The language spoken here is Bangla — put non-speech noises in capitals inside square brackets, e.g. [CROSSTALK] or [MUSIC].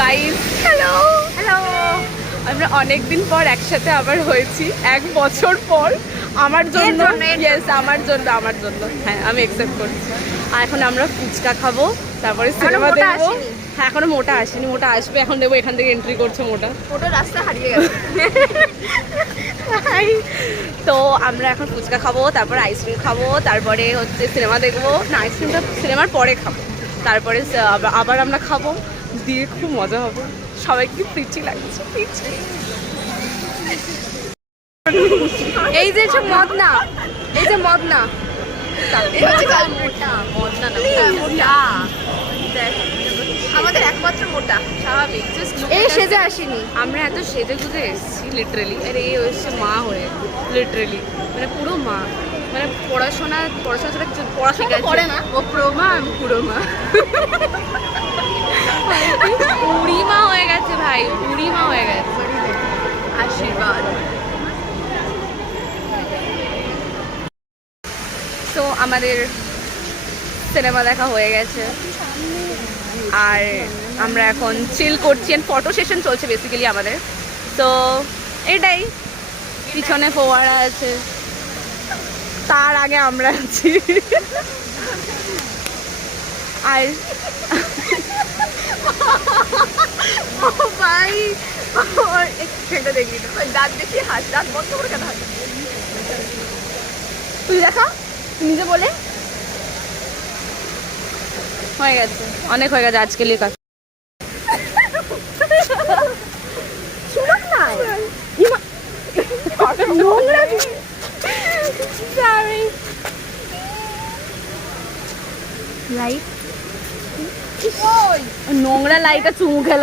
গাইস হ্যালো হ্যালো আমরা অনেক দিন পর একসাথে আবার হয়েছি। এক বছর পর আমার জন্য ইয়েস আমার জন্য আমার জন্য। হ্যাঁ আমি অ্যাকসেপ্ট করছি। আর এখন আমরা ফুচকা খাব তারপরে সিনেমা দেখব। হ্যাঁ এখনও মোটা আসেনি। মোটা আসবে এখন দেবো এখান থেকে এন্ট্রি করছে মোটা। ওটা রাস্তা হারিয়ে গেছে। [LAUGHS] তো আমরা এখন ফুচকা খাব তারপর আইসক্রিম খাব তারপরে হচ্ছে সিনেমা দেখব। না আইসক্রিমটা সিনেমার পরে খাব। তারপরে আবার আমরা খাব। দিয়ে খুব মজা হবে। সবাইকে পিচি লাগছে পিচি এই যে সব মদ না এই যে মদ না না আমাদের একমাত্র মোটা স্বাভাবিক। সেজে আসেনি। আমরা এত সেজে গুজে এসেছি লিটারেলি আর এই হচ্ছে মা হয়ে লিটারেলি মানে পুরো মা। মানে পড়াশোনা পড়াশোনা পড়াশোনা করে না। ও পুরো মা আমি পুরো মা বুড়ি মা হয়ে গেছে ভাই বুড়ি মা হয়ে গেছে। আশীর্বাদ। তো আমাদের সিনেমা দেখা হয়ে গেছে। আর আমরা এখন চিল করছি ফটো সেশন চলছে বেসিক্যালি আমাদের। তো এটাই। পিছনে ফোয়ারা আছে। তার আগে আমরা আছি। আর দেখবি না দাঁত দেখি হাস দাঁত বন্ধ করে কেন হাস তুই দেখা নিজে বলে। হয়ে গেছে অনেক হয়ে গেছে আজকে লেখা। নোংরা। লাইট চুমু খেলো।